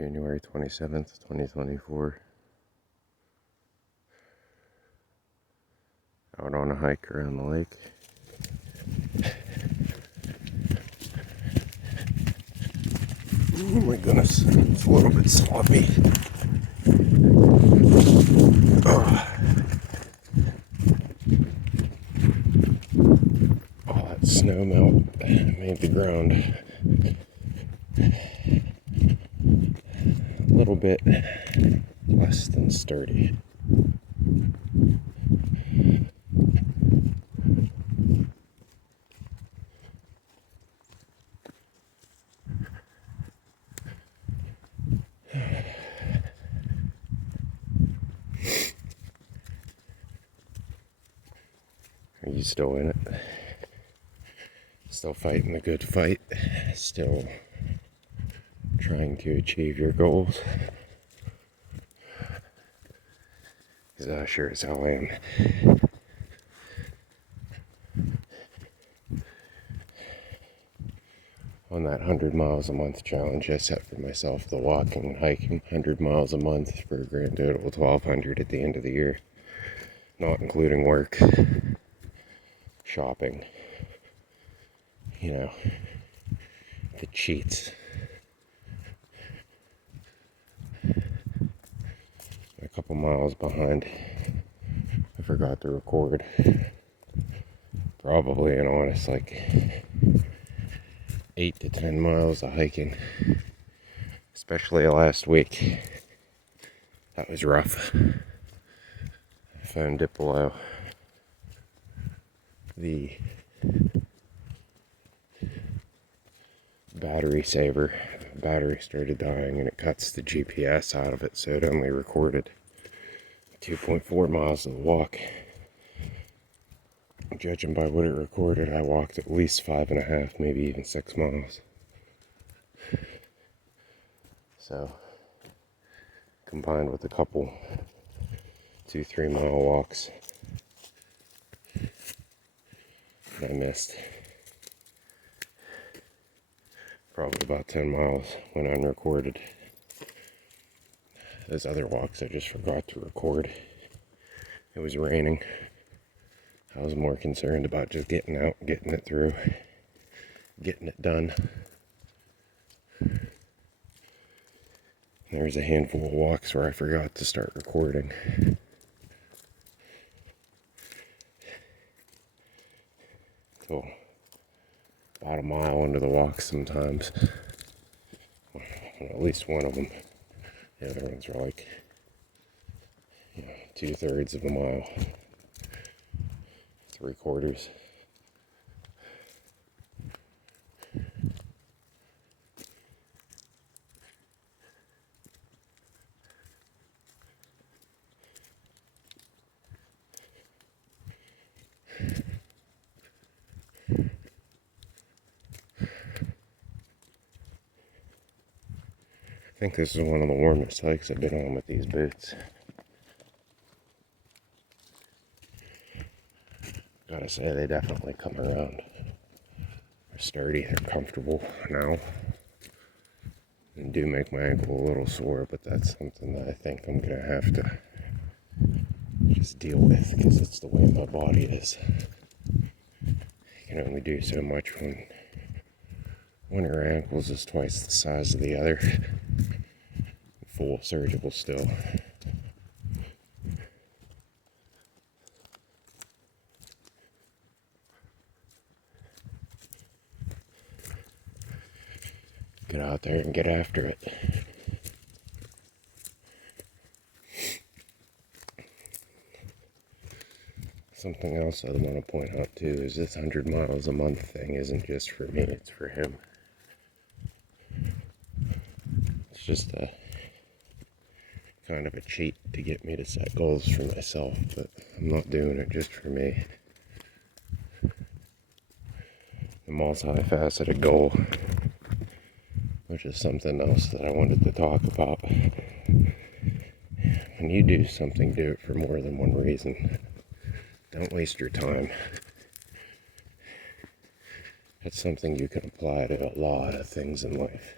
January 27th, 2024. Out on a hike around the lake. Oh my goodness, it's a little bit sloppy. All that snow melt made the ground a little bit less than sturdy. Are you still in it? Still fighting the good fight? Still trying to achieve your goals? Because I sure as hell am. On that 100 miles a month challenge I set for myself, the walking and hiking 100 miles a month for a grand total of 1,200 at the end of the year, not including work, shopping, the cheats. A couple miles behind. I forgot to record. Probably an honest 8 to 10 miles of hiking, especially last week. That was rough. I found it below the battery saver. The battery started dying and it cuts the GPS out of it, so it only recorded 2.4 miles of the walk. Judging by what it recorded, I walked at least 5.5, maybe even 6 miles. So, combined with a couple 2-3 mile walks that I missed, probably about 10 miles went unrecorded. Those other walks I just forgot to record. It was raining. I was more concerned about just getting out, getting it through, getting it done. There's a handful of walks where I forgot to start recording. So, about a mile into the walk sometimes. Well, at least one of them. The other ones are 2/3 of a mile. 3/4. I think this is one of the warmest hikes I've been on with these boots. Gotta say, they definitely come around. They're sturdy, they're comfortable now. They do make my ankle a little sore, but that's something that I think I'm gonna have to just deal with because it's the way my body is. You can only do so much when one of your ankles is twice the size of the other. Full surgical still. Get out there and get after it. Something else I want to point out too is this 100 miles a month thing isn't just for me, it's for him. It's just a kind of a cheat to get me to set goals for myself, but I'm not doing it just for me. The multifaceted goal, which is something else that I wanted to talk about. When you do something, do it for more than one reason. Don't waste your time. That's something you can apply to a lot of things in life.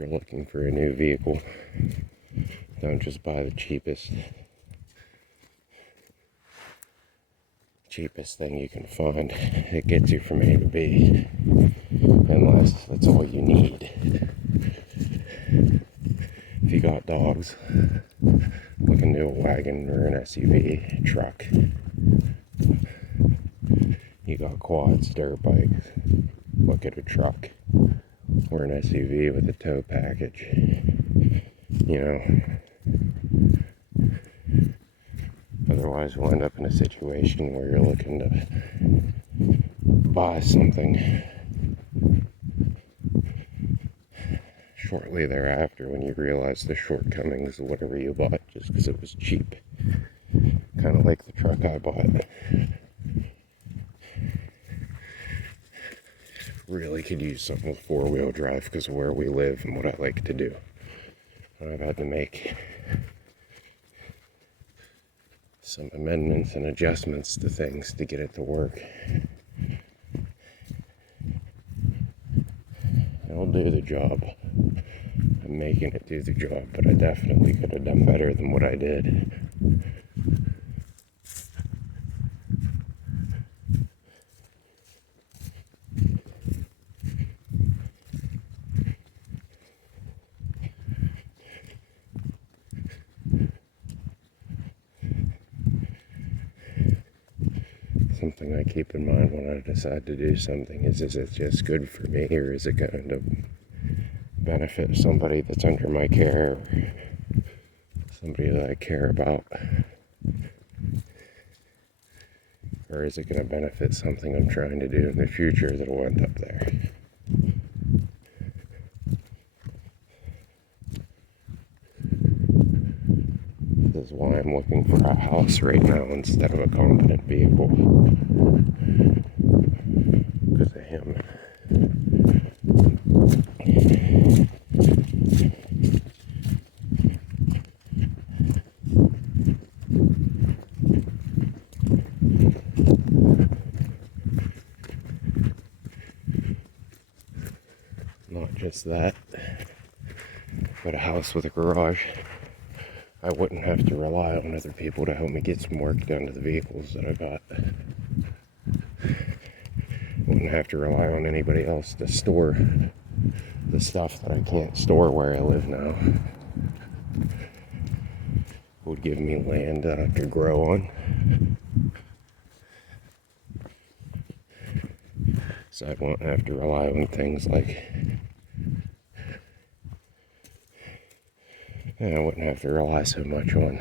you're looking for a new vehicle, don't just buy the cheapest thing you can find. It gets you from A to B, unless that's all you need. If you got dogs, look into a wagon or an SUV, truck. You got quads, dirt bikes, look at a truck or an SUV with a tow package. Otherwise we'll end up in a situation where you're looking to buy something shortly thereafter when you realize the shortcomings of whatever you bought just because it was cheap. Kind of like the truck I bought. Really could use something with four-wheel drive because of where we live and what I like to do. I've had to make some amendments and adjustments to things to get it to work. It'll do the job. I'm making it do the job, but I definitely could have done better than what I did. Something I keep in mind when I decide to do something is it just good for me, or is it going to benefit somebody that's under my care, or somebody that I care about, or is it going to benefit something I'm trying to do in the future that'll end up there? This is why I'm looking for a house right now instead of a competent vehicle. Because of him. Not just that, but a house with a garage. I wouldn't have to rely on other people to help me get some work done to the vehicles that I got. I wouldn't have to rely on anybody else to store the stuff that I can't store where I live now. It would give me land that I could grow on. So I won't have to rely on things like I wouldn't have to rely so much on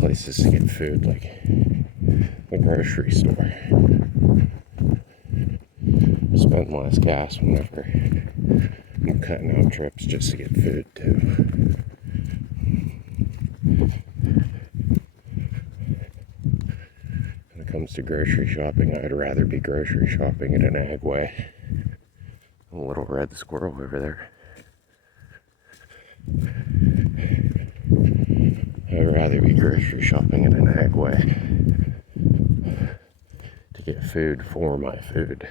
places to get food like the grocery store. Spend less gas whenever I'm cutting out trips just to get food too. When it comes to grocery shopping, I'd rather be grocery shopping in an ag way. A little red squirrel over there. I'd rather be grocery shopping in an ag way to get food for my food.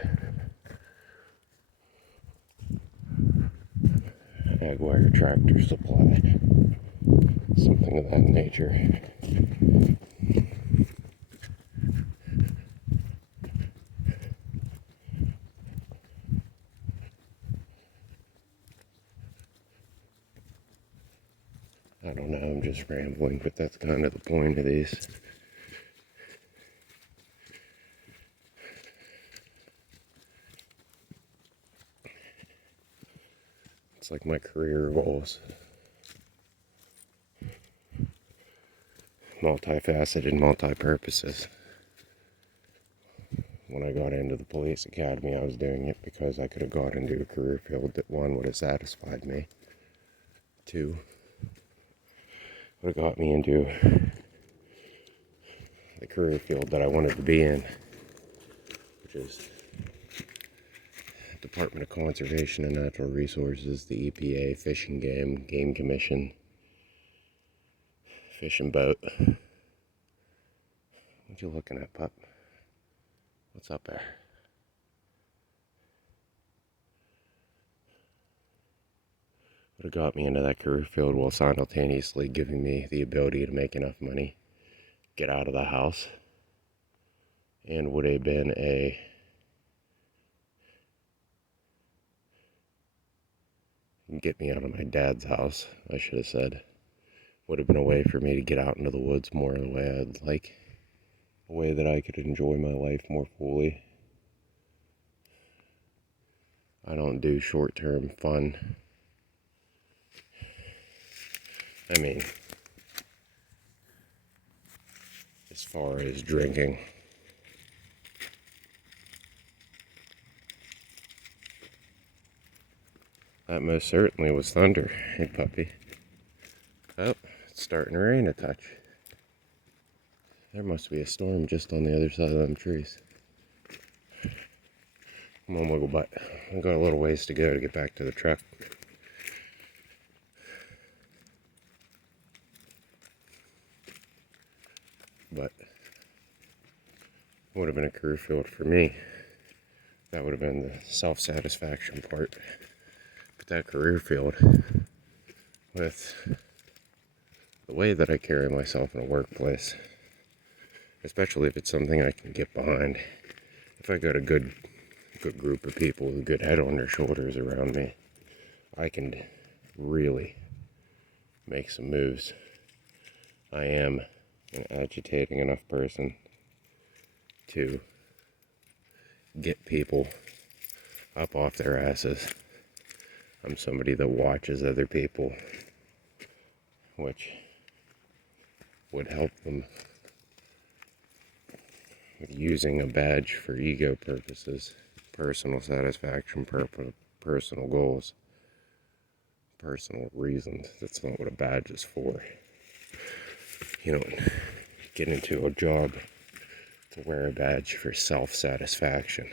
Ag wire tractor supply. Something of that nature. I don't know, I'm just rambling, but that's kind of the point of these. It's like my career goals. Multifaceted, multi-purposes. When I got into the police academy, I was doing it because I could have got into a career field that, one, would have satisfied me. Two, would have got me into the career field that I wanted to be in, which is Department of Conservation and Natural Resources, the EPA, Fish and Game Commission, Fish and Boat. What you looking at, pup? What's up there? Would have got me into that career field while simultaneously giving me the ability to make enough money, get out of the house, and would have been get me out of my dad's house, I should have said. Would have been a way for me to get out into the woods more the way I'd like. A way that I could enjoy my life more fully. I don't do short-term fun. I mean, as far as drinking. That most certainly was thunder, hey puppy. Oh, it's starting to rain a touch. There must be a storm just on the other side of them trees. Come on, wiggle butt. I've got a little ways to go to get back to the truck. But would have been a career field for me. That would have been the self-satisfaction part. But that career field, with the way that I carry myself in a workplace, especially if it's something I can get behind, if I got a good group of people with a good head on their shoulders around me, I can really make some moves. I am an agitating enough person to get people up off their asses. I'm somebody that watches other people, which would help them with using a badge for ego purposes, personal satisfaction, personal goals, personal reasons. That's not what a badge is for. You don't get into a job to wear a badge for self-satisfaction.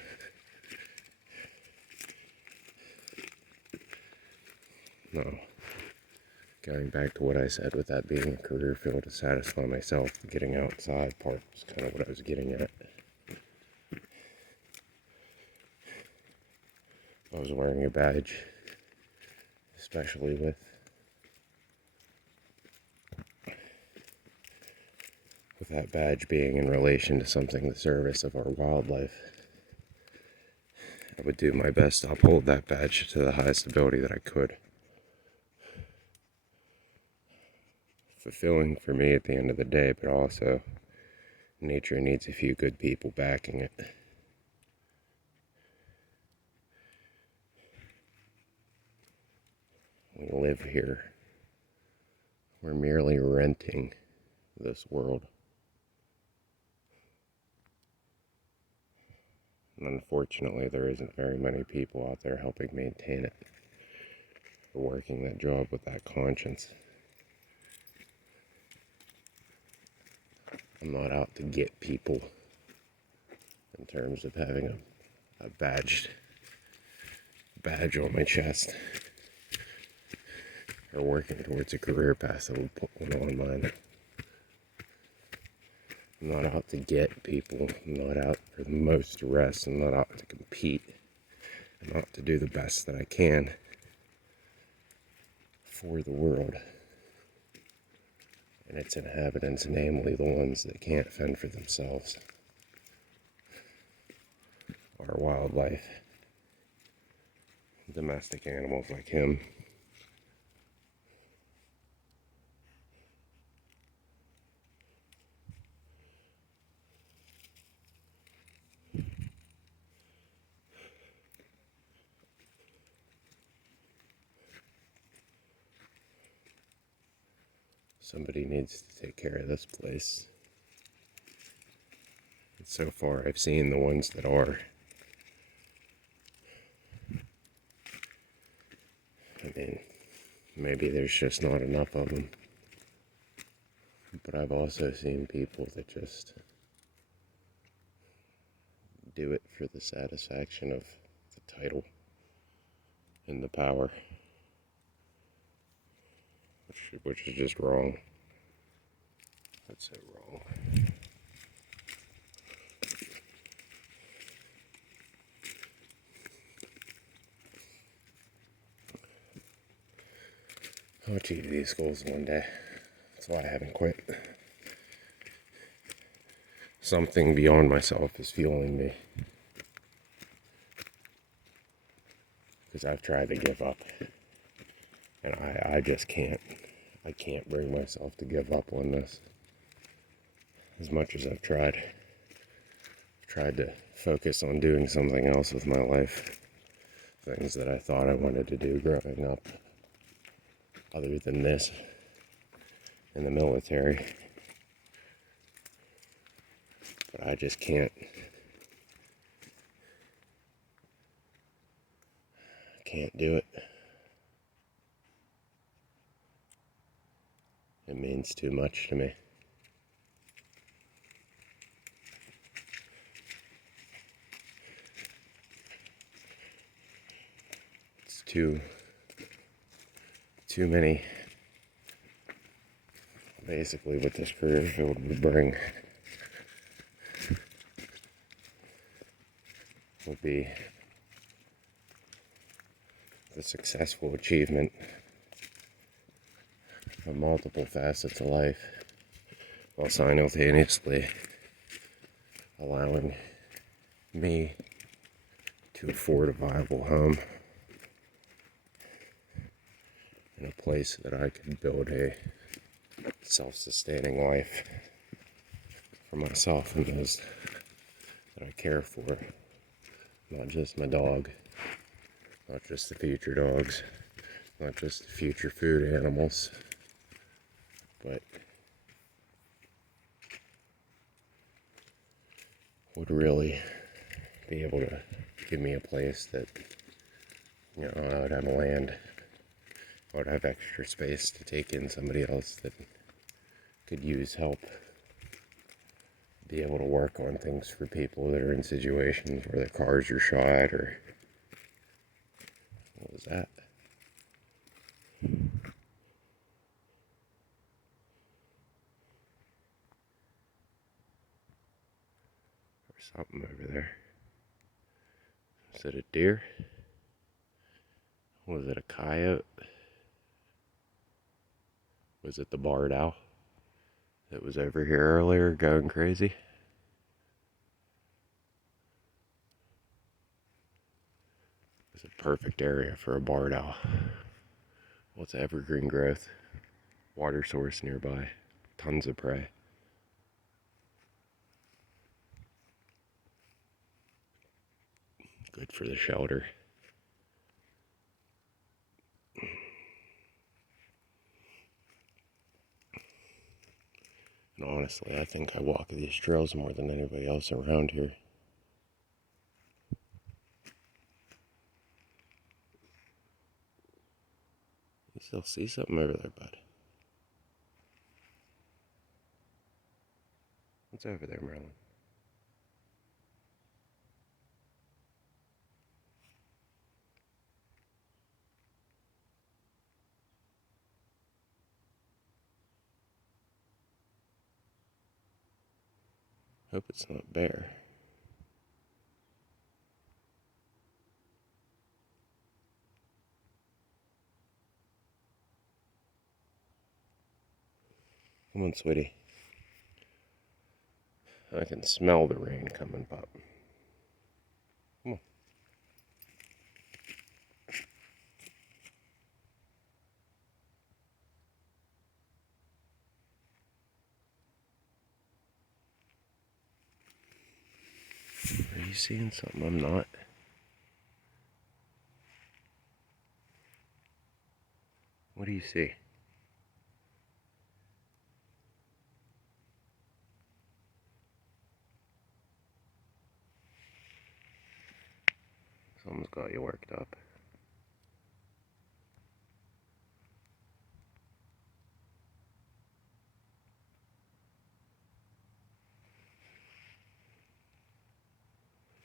No. Going back to what I said with that being a career field to satisfy myself, the getting outside part was kind of what I was getting at. I was wearing a badge, especially with that badge being in relation to something the service of our wildlife. I would do my best to uphold that badge to the highest ability that I could. Fulfilling for me at the end of the day, but also nature needs a few good people backing it. We live here. We're merely renting this world. And unfortunately, there isn't very many people out there helping maintain it, or working that job with that conscience. I'm not out to get people in terms of having a badge on my chest, or working towards a career path that would put one on mine. I'm not out to get people. I'm not out for the most rest. I'm not out to compete. I'm out to do the best that I can for the world and its inhabitants, namely the ones that can't fend for themselves. Our wildlife, domestic animals like him. Somebody needs to take care of this place. And so far, I've seen the ones that are. I mean, maybe there's just not enough of them. But I've also seen people that just do it for the satisfaction of the title and the power, which is just wrong. That's so wrong. I'll achieve these goals one day. That's why I haven't quit. Something beyond myself is fueling me. Because I've tried to give up. And I just can't. I can't bring myself to give up on this. As much as I've tried. I've tried to focus on doing something else with my life. Things that I thought I wanted to do growing up. Other than this. In the military. But I just can't. I can't do it. It means too much to me. It's too many. Basically, what this career field would bring will be the successful achievement of multiple facets of life, while simultaneously allowing me to afford a viable home in a place that I could build a self-sustaining life for myself and those that I care for. Not just my dog, not just the future dogs, not just the future food animals, but would really be able to give me a place that, I would have land, I would have extra space to take in somebody else that could use help, be able to work on things for people that are in situations where their cars are shot, or what was that? There's something over there. Is it a deer? Was it a coyote? Was it the barred owl that was over here earlier going crazy? It's a perfect area for a barred owl. Well, it's evergreen growth, water source nearby, tons of prey. Good for the shelter. And honestly, I think I walk these trails more than anybody else around here. You still see something over there, bud? What's over there, Marilyn? Hope it's not bear. Come on, sweetie. I can smell the rain coming, Pop. Come on. Are you seeing something I'm not? What do you see? Something's got you worked up.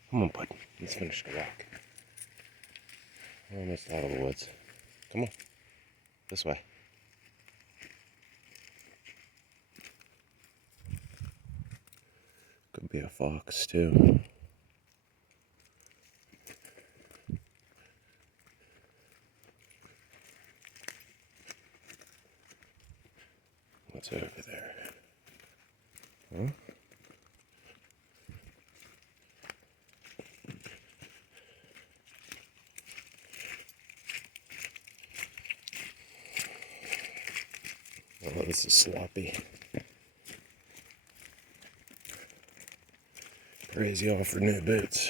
Come on, bud. Let's finish the walk. We're almost out of the woods. Come on. This way. Could be a fox, too. What's over there? Huh? Oh, this is sloppy. Crazy all for new boots.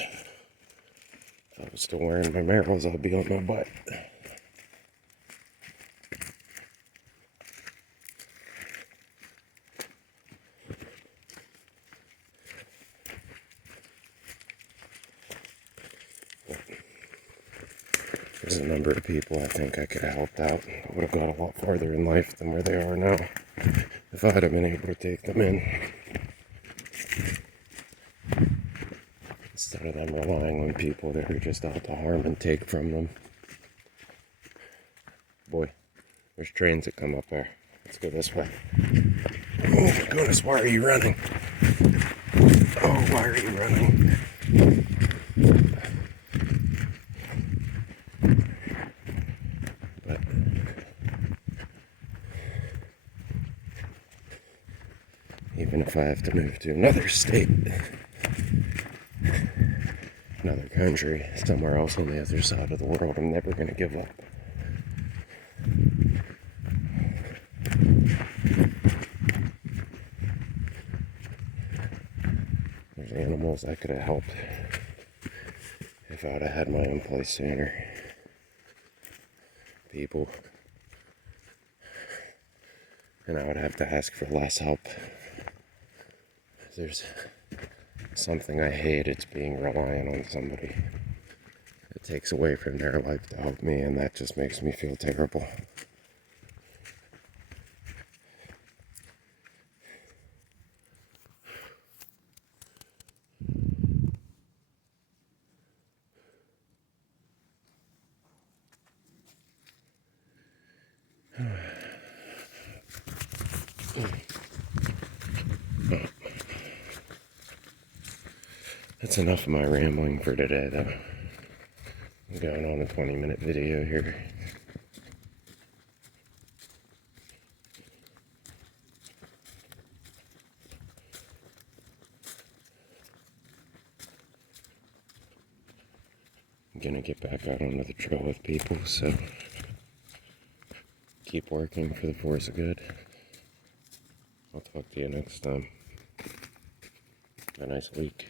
If I was still wearing my Merrells, I'd be on my butt. There's a number of people I think I could have helped out. I would have got a lot farther in life than where they are now if I'd have been able to take them in. Instead of them relying on people that are just out to harm and take from them. Boy, there's trains that come up there. Let's go this way. Oh my goodness, why are you running? Oh, why are you running? But even if I have to move to another state, another country, somewhere else on the other side of the world, I'm never going to give up. There's animals I could have helped if I would have had my own place sooner. People. And I would have to ask for less help. If there's something I hate, it's being reliant on somebody. It takes away from their life to help me, and that just makes me feel terrible. That's enough of my rambling for today, though. I'm going on a 20-minute video here. I'm gonna get back out onto the trail with people, so keep working for the force of good. I'll talk to you next time. Have a nice week.